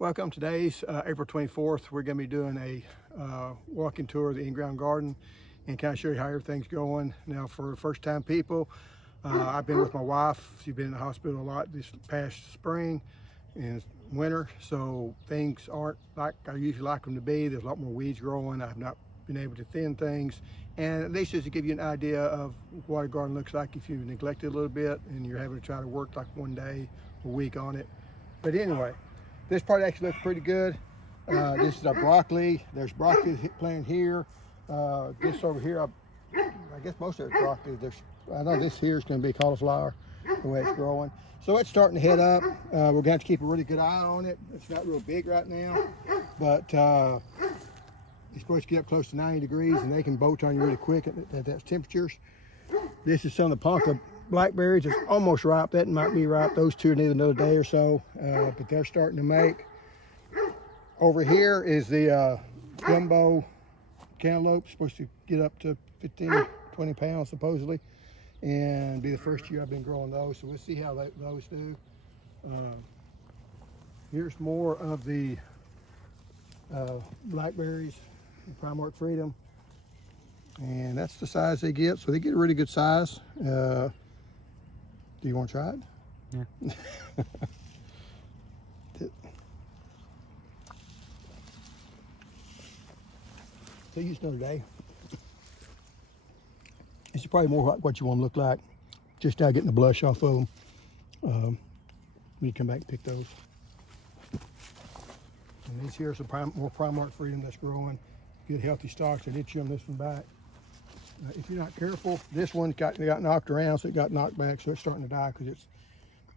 Welcome. Today's April 24th. We're going to be doing a walking tour of the in-ground garden and kind of show you how everything's going. Now, for first time people, I've been with my wife. She's been in the hospital a lot this past spring and winter, so things aren't like I usually like them to be. There's a lot more weeds growing. I've not been able to thin things, and at least just to give you an idea of what a garden looks like if you neglect it a little bit and you're having to try to work like one day a week on it. But anyway, this part actually looks pretty good. This is our broccoli. There's broccoli planted here. This over here, I guess most of it's broccoli. I know this here is going to be cauliflower, the way it's growing. So it's starting to head up. We're going to have to keep a really good eye on it. It's not real big right now, but it's supposed to get up close to 90 degrees, and they can bolt on you really quick at those temperatures. This is some of the Ponca blackberries. It's almost ripe. That might be ripe. Those two need another day or so, but they're starting to make. Over here is the jumbo cantaloupe, supposed to get up to 15, 20 pounds supposedly, and be the first year I've been growing those. So we'll see how those do. Here's more of the blackberries, Primark Freedom, and that's the size they get. So they get a really good size. Do you want to try it? Yeah. So use another day. This is probably more like what you want to look like. Just now getting the blush off of them. When you come back and pick those. And these here are some more Primark Freedom that's growing. Good healthy stalks. I did trim this one back. If you're not careful, this one got knocked around, so it got knocked back, so it's starting to die because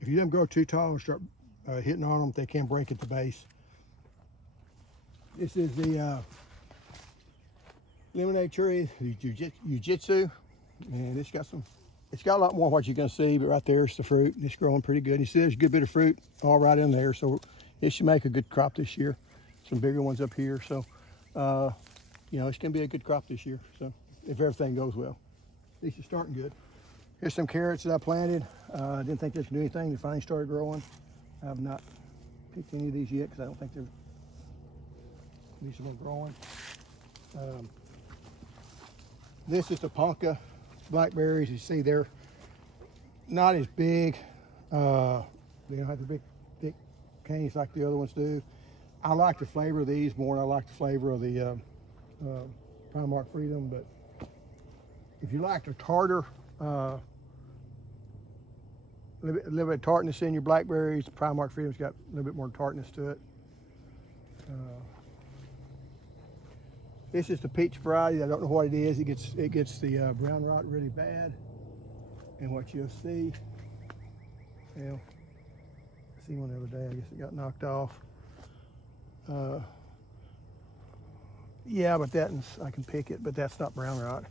if you let them grow too tall and start hitting on them, they can break at the base. This is the lemonade tree, the jujube, and it's got a lot more of what you're going to see, but right there's the fruit, and it's growing pretty good. You see there's a good bit of fruit all right in there, so it should make a good crop this year. Some bigger ones up here, so you know, it's going to be a good crop this year. So if everything goes well, at least it's starting good. Here's some carrots that I planted. I didn't think they could do anything. They finally started growing. I have not picked any of these yet because I don't think these are growing. This is the Ponca blackberries. You see they're not as big. They don't have the big thick canes like the other ones do. I like the flavor of these more than I like the flavor of the Primark Freedom, but if you like the tartar, a little bit of tartness in your blackberries, the Primark Freedom's got a little bit more tartness to it. This is the peach variety. I don't know what it is. It gets the brown rot really bad, and what you'll see, well, I seen one the other day. I guess it got knocked off. Yeah, but I can pick it, but that's not brown rot.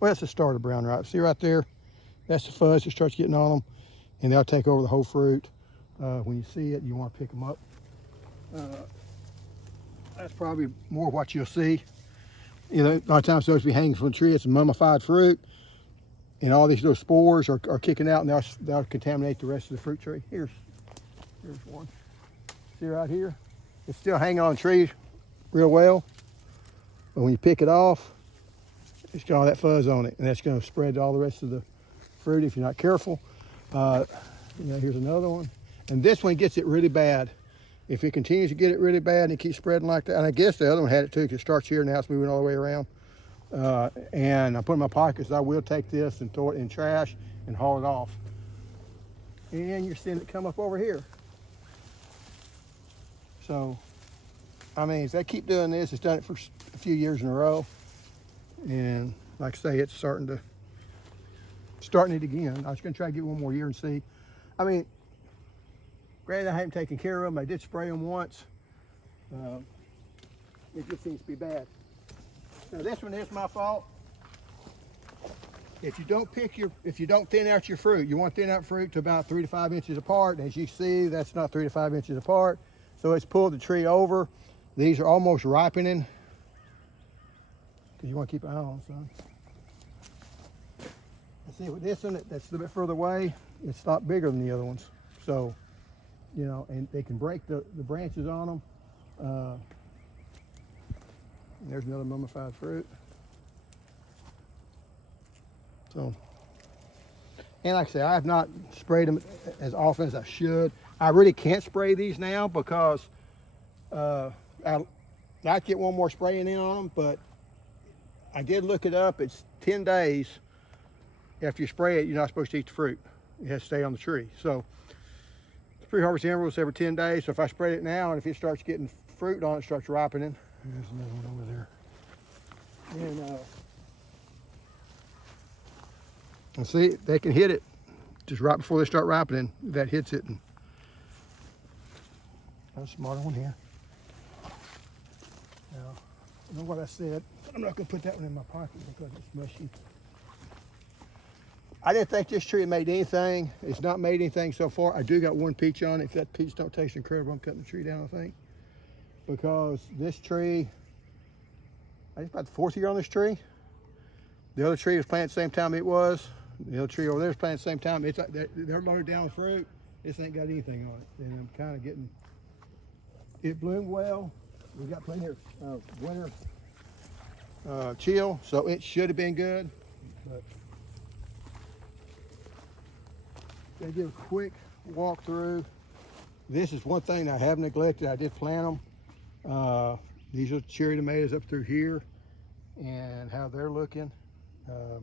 Well, that's the start of brown rot. See right there? That's the fuzz that starts getting on them, and they'll take over the whole fruit. When you see it, you want to pick them up. That's probably more what you'll see. You know, a lot of times those be hanging from the tree. It's a mummified fruit, and all these little spores are kicking out, and they'll contaminate the rest of the fruit tree. Here's one. See right here? It's still hanging on the tree real well, but when you pick it off, it's got all that fuzz on it, and that's going to spread to all the rest of the fruit if you're not careful. You know, here's another one, and this one gets it really bad. If it continues to get it really bad and it keeps spreading like that, and I guess the other one had it too, because it starts here and now it's moving all the way around. And I put it in my pockets. I will take this and throw it in trash and haul it off. And you're seeing it come up over here. So, I mean, if they keep doing this, it's done it for a few years in a row. And like I say, it's starting it again. I was going to try to get one more year and see. I mean, granted, I haven't taken care of them. I did spray them once. It just seems to be bad. Now this one is my fault. If you don't thin out your fruit, you want to thin out fruit to about 3 to 5 inches apart. And as you see, that's not 3 to 5 inches apart. So it's pulled the tree over. These are almost ripening. Because you want to keep an eye on them, son. And see with this one, that's a little bit further away. It's a lot bigger than the other ones. So you know, and they can break the branches on them. There's another mummified fruit. So, and like I said, I have not sprayed them as often as I should. I really can't spray these now because I'd get one more spraying in on them, but I did look it up. It's 10 days after you spray it, you're not supposed to eat the fruit. It has to stay on the tree. So the pre-harvest intervals every 10 days. So if I spray it now and if it starts getting fruit on it, starts ripening. There's another one over there. And see, they can hit it just right before they start ripening. That hits it. And got a smarter one here. Now, I know what I said. I'm not going to put that one in my pocket because it's mushy. I didn't think this tree made anything. It's not made anything so far. I do got one peach on it. If that peach don't taste incredible, I'm cutting the tree down, I think. Because this tree, I think about the 4th year on this tree. The other tree was planted at the same time it was. The other tree over there was planted at the same time. It's like they're loaded down with fruit. This ain't got anything on it. And I'm kind of getting, it bloomed well. We got plenty of winter chill, so it should have been good. But they give a quick walk through. This is one thing I have neglected. I did plant them. These are cherry tomatoes up through here, and how they're looking. I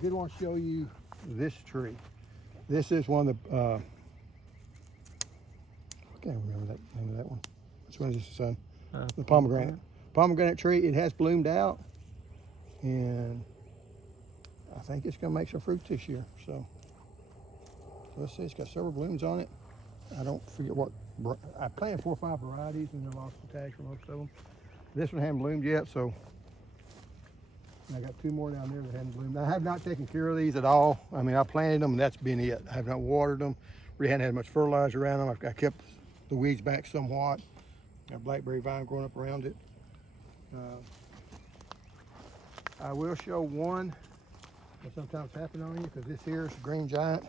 did want to show you this tree. This is one of the, I can't remember that name of that one. Which one is this, son? The pomegranate. Pomegranate tree, it has bloomed out, and I think it's gonna make some fruit this year. So let's see, it's got several blooms on it. I don't forget what, I planted 4 or 5 varieties and I lost the tags for most of them. This one hadn't bloomed yet, so I got 2 more down there that hadn't bloomed. I have not taken care of these at all. I mean, I planted them and that's been it. I have not watered them. Really hadn't had much fertilizer around them. I kept the weeds back somewhat. Got a blackberry vine growing up around it. I will show one that sometimes happen on you, because this here is a green giant,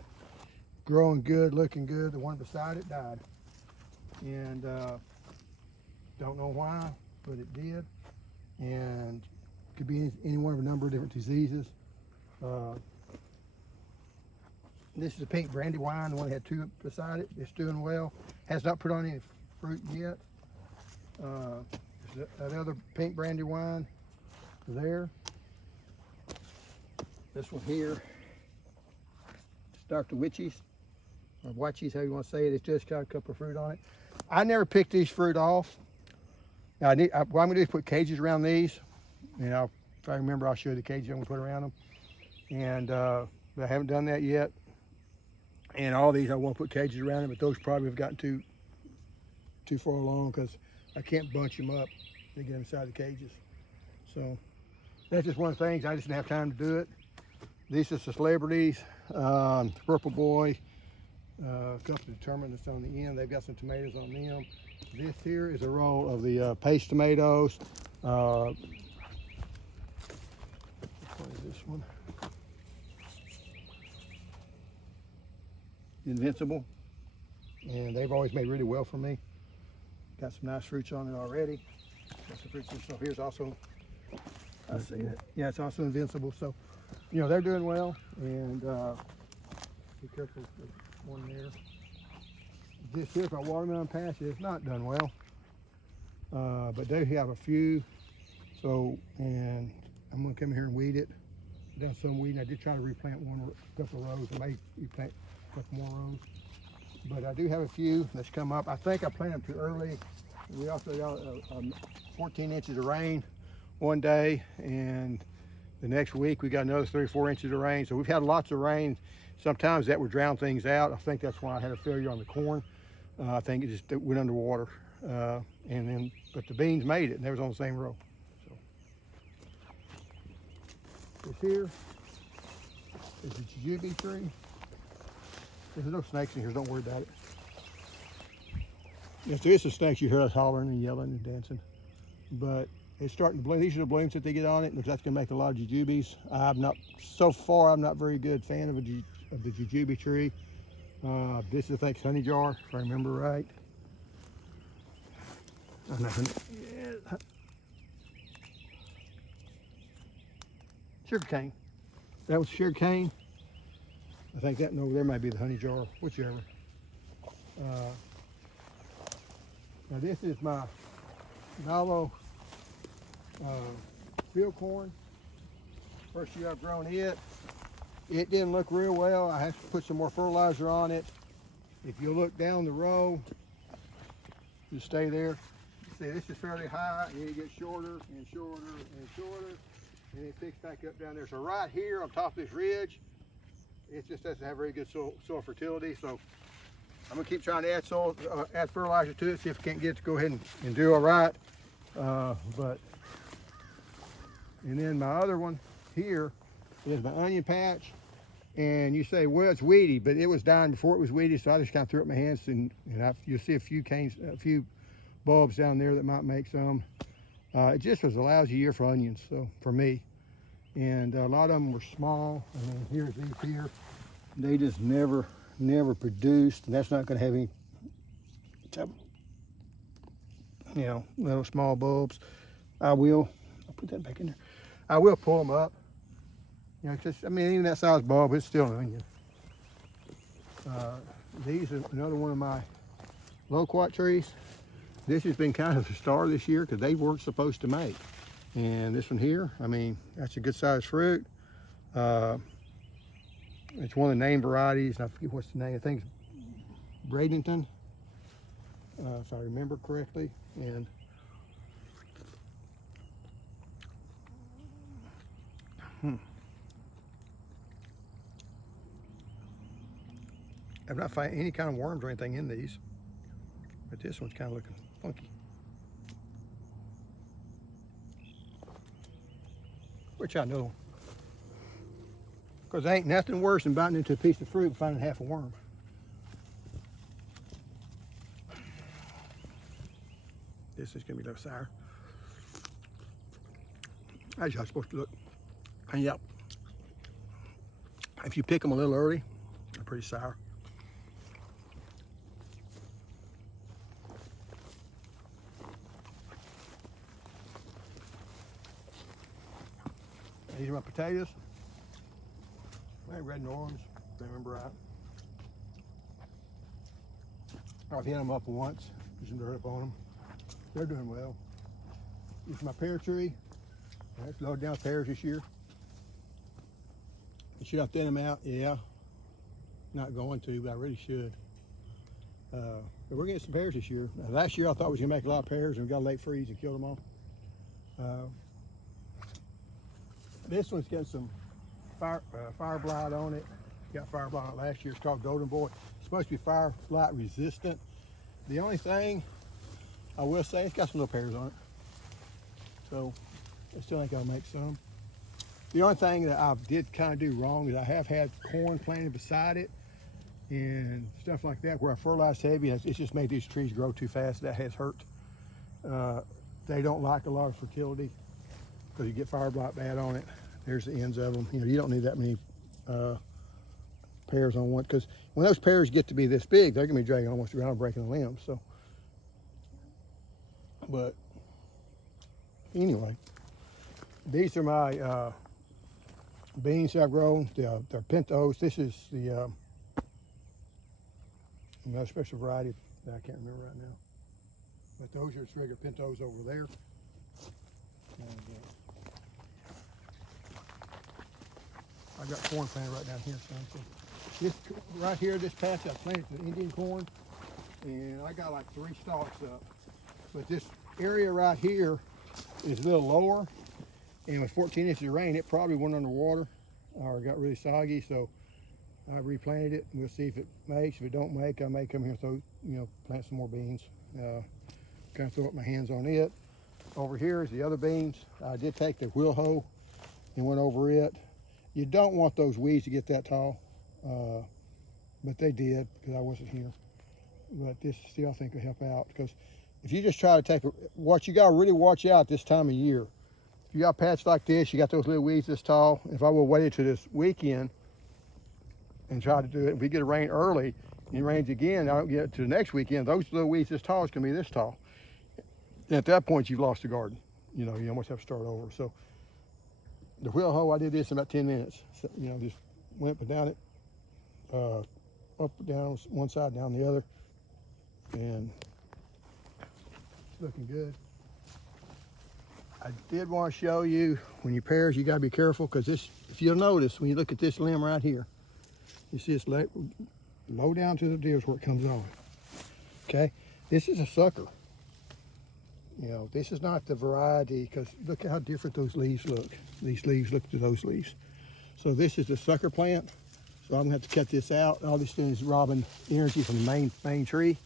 growing good, looking good. The one beside it died, and don't know why, but it did, and could be any one of a number of different diseases. This is a pink brandywine, the one that had 2 beside it. It's doing well. Has not put on any fruit yet. There's that other pink brandywine there. This one here, it's Dr. Witchies, or Watchies, how you want to say it. It's just got a couple of fruit on it. I never picked these fruit off. Now what I'm going to do is put cages around these. And if I remember, I'll show you the cages I'm going to put around them. And but I haven't done that yet. And all these I want to put cages around them, but those probably have gotten too far along because I can't bunch them up to get inside the cages. So that's just one of the things. I just didn't have time to do it. These are the celebrities, Purple Boy, a couple of determined that's on the end. They've got some tomatoes on them. This here is a row of the paste tomatoes. What is this one? Invincible. And they've always made really well for me. Got some nice fruits on it already. Got some fruits. So here's also, I see that. Yeah, it's also Invincible. So, you know, they're doing well. And be careful with one there. This here, my watermelon patch, it's not done well. But they have a few. So, and I'm gonna come here and weed it. I've done some weeding. I did try to replant a couple of rows. I may replant a couple more rows. But I do have a few that's come up. I think I planted them too early. We also got 14 inches of rain one day, and the next week we got another 3 or 4 inches of rain. So we've had lots of rain. Sometimes that would drown things out. I think that's why I had a failure on the corn. I think it just went underwater. But the beans made it, and they was on the same row. So this here is the jujube tree. There's no snakes in here, don't worry about it. If there is some snakes, you hear us hollering and yelling and dancing. But it's starting to bloom. These are the blooms that they get on it. Looks like that's gonna make a lot of jujubes. So far, I'm not very good fan of the jujube tree. This is, I think, honey jar, if I remember right. Sugar cane. That was sugar cane. I think that one over there might be the honey jar, whichever. Now this is my mallow field corn. First year I've grown it. It didn't look real well. I have to put some more fertilizer on it. If you look down the row, you stay there. See, this is fairly high, and it gets shorter and shorter and shorter, and it picks back up down there. So right here on top of this ridge, it just doesn't have very good soil fertility. So I'm gonna keep trying to add soil, add fertilizer to it, see if I can't get it to go ahead and do all right. And then my other one here is my onion patch. And you say, well, it's weedy, but it was dying before it was weedy, so I just kind of threw it in my hands, and you'll see a few bulbs down there that might make some. It just was a lousy year for onions, so for me. And a lot of them were small. And then here's these here. They just never produced, and that's not going to have any, little small bulbs. I'll put that back in there. I will pull them up. Even that size bulb, it's still an onion. These are another one of my loquat trees. This has been kind of the star this year because they weren't supposed to make. And this one here, that's a good sized fruit. It's one of the name varieties, and I forget what's the name. I think it's Bradenton, if I remember correctly. And I've not found any kind of worms or anything in these, but this one's kind of looking funky. Which I know, because there ain't nothing worse than biting into a piece of fruit and finding half a worm. This is gonna be a little sour. That's how it's supposed to look. And yep, if you pick them a little early, they're pretty sour. These are my potatoes. Red and orange, if I remember right. I've hit them up once, put some dirt up on them. They're doing well. This is my pear tree. Let's load down pears this year. Should I thin them out? Yeah. Not going to, but I really should. But we're getting some pears this year. Last year I thought we was gonna make a lot of pears, and we got a late freeze and killed them all. This one's got some fire blight on it. Got fire blight on it last year. It's called Golden Boy. It's supposed to be fire blight resistant. The only thing I will say, it's got some little pears on it. So I still think I'll make some. The only thing that I did kind of do wrong is I have had corn planted beside it and stuff like that where I fertilized heavy. It's just made these trees grow too fast. That has hurt. They don't like a lot of fertility because you get fire blight bad on it. There's the ends of them. You don't need that many pears on one, because when those pears get to be this big, they're gonna be dragging almost around and breaking the limbs. So, but anyway, these are my beans I've grown. They're pintos. This is the another special variety that I can't remember right now. But those are just regular pintos over there. And, I've got corn planted right down here, son. So this right here, this patch I planted the Indian corn, and I got like 3 stalks up. But this area right here is a little lower, and with 14 inches of rain, it probably went underwater or got really soggy. So I replanted it, and we'll see if it makes. If it don't make, I may come here and plant some more beans. Kind of throw up my hands on it. Over here is the other beans. I did take the wheel hoe and went over it. You don't want those weeds to get that tall, but they did because I wasn't here. But this still I think will help out, because if you just try to take what you got to really watch out this time of year. If you got a patch like this, you got those little weeds this tall. If I would have waited to this weekend, and try to do it. If we get a rain early and it rains again, I don't get it to the next weekend, those little weeds this tall is going to be this tall. And at that point, you've lost the garden. You know, you almost have to start over. So the wheel hoe, I did this in about 10 minutes. So, you know, just went up and down it, up and down one side, down the other, and it's looking good. I did want to show you, when you pears, you got to be careful, because this, if you'll notice, when you look at this limb right here, you see it's low down to the deals where it comes on. Okay, this is a sucker. You know, this is not the variety, because look at how different those leaves look. These leaves look to those leaves. So this is the sucker plant. So I'm gonna have to cut this out. All this thing is robbing energy from the main tree.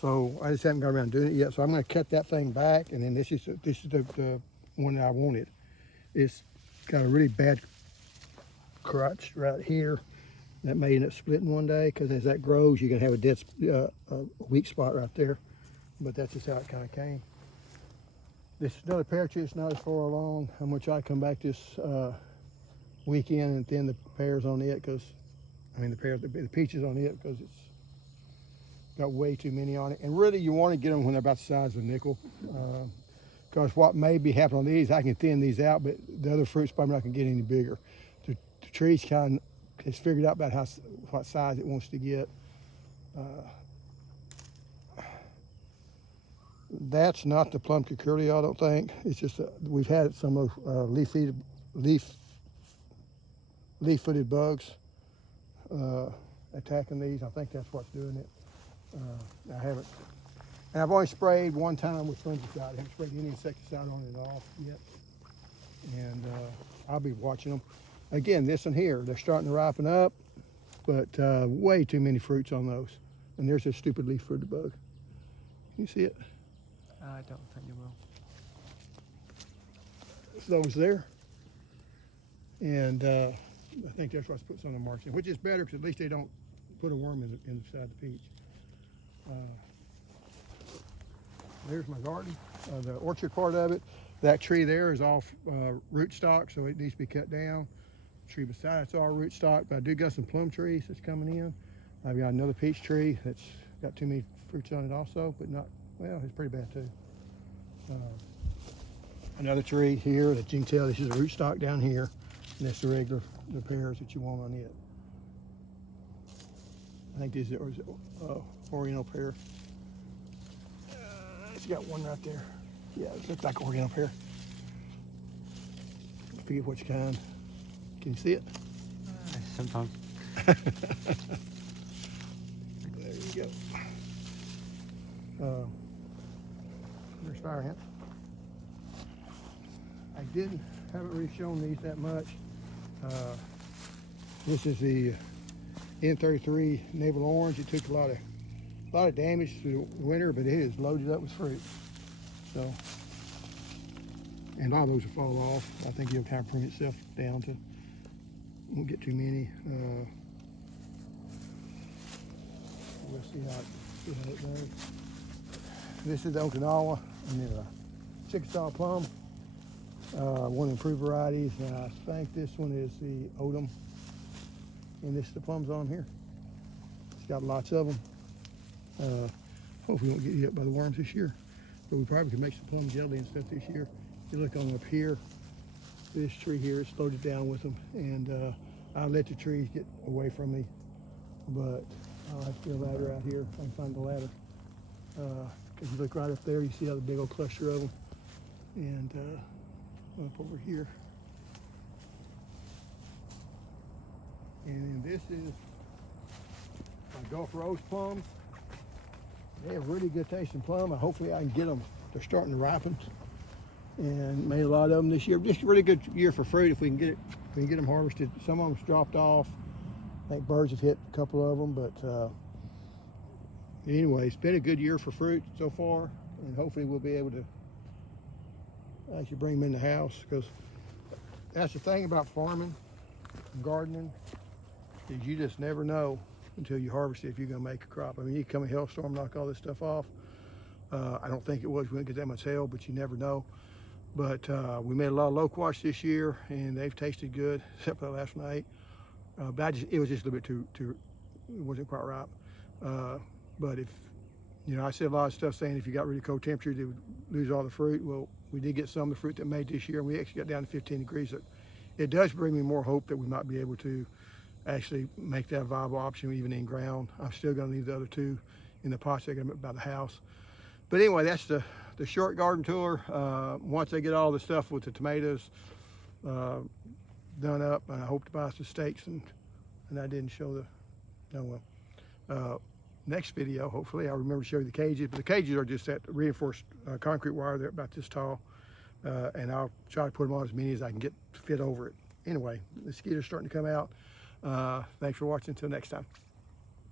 So I just haven't got around doing it yet. So I'm gonna cut that thing back, and then this is the one that I wanted. It's got a really bad crotch right here that may end up splitting one day, because as that grows, you're gonna have a dead, a weak spot right there. But that's just how it kind of came. This is another pear tree. It's not as far along. I'm gonna try to come back this weekend and thin the pears on it, because the peaches on it, because it's got way too many on it. And really, you want to get them when they're about the size of a nickel, because what may be happening on these, I can thin these out, but the other fruit's probably not gonna get any bigger. The tree's kind of has figured out about what size it wants to get. That's not the plum cucurbita, I don't think. It's just we've had some of leaf-footed bugs attacking these. I think that's what's doing it. I haven't, and I've only sprayed one time with fungicide. I haven't sprayed any insecticide on it at all yet. And I'll be watching them. Again, this one here, they're starting to ripen up, but way too many fruits on those. And there's this stupid leaf-footed bug. Can you see it? I don't think you will. So those there. And I think that's what's put some of the marks in, which is better, because at least they don't put a worm inside the peach. There's my garden, the orchard part of it. That tree there is all rootstock, so it needs to be cut down. The tree beside it's all rootstock, but I do got some plum trees that's coming in. I've got another peach tree that's got too many fruits on it also, but not, well, it's pretty bad too. Another tree here that you can tell this is a rootstock down here, and that's the regular pears that you want on it. I think this is Oriental pear. It's got one right there. Yeah, it looks like Oriental pear. I forget which kind. Can you see it? Sometimes. There you go. There's fire ants. I haven't really shown these that much. This is the N33 navel orange. It took a lot of damage through the winter, but it is loaded up with fruit. So, and all those will fall off. I think it'll kind of prune itself down to, won't get too many. We'll see how it goes. This is the Okinawa, and then a Chickasaw plum. One of the improved varieties, and I think this one is the Odom, and this is the plums on here. It's got lots of them. Hopefully we won't get hit by the worms this year, but we probably can make some plum jelly and stuff this year. You look on up here, this tree here, it's loaded down with them, and I'll let the trees get away from me, but I'll have to get a ladder out here. I can find the ladder. If you look right up there, you see how the big old cluster of them, and up over here. And this is my Gulf Rose plums. They have really good tasting plum. Hopefully I can get them. They're starting to ripen, and made a lot of them this year. Just a really good year for fruit if we can get it. If we can get them harvested. Some of them's dropped off. I think birds have hit a couple of them, but anyway, it's been a good year for fruit so far, and hopefully we'll be able to actually bring them in the house, because that's the thing about farming and gardening, is you just never know until you harvest it if you're going to make a crop. I mean, you come a hailstorm, knock all this stuff off. I don't think it was. We didn't get that much hail, but you never know. But we made a lot of loquats this year, and they've tasted good, except for last night. But it was just a little bit too, it wasn't quite ripe. But if, I said a lot of stuff saying if you got really cold temperatures, it would lose all the fruit. Well, we did get some of the fruit that made this year, and we actually got down to 15 degrees. So it does bring me more hope that we might be able to actually make that a viable option even in ground. I'm still going to leave the other two in the pots that I got by the house. But anyway, that's the short garden tour. Once I get all the stuff with the tomatoes done up, and I hope to buy some stakes, and I didn't show next video, hopefully I'll remember to show you the cages. But the cages are just that reinforced concrete wire. They're about this tall, and I'll try to put them on as many as I can get to fit over it. Anyway, the mosquitoes starting to come out. Thanks for watching. Until next time.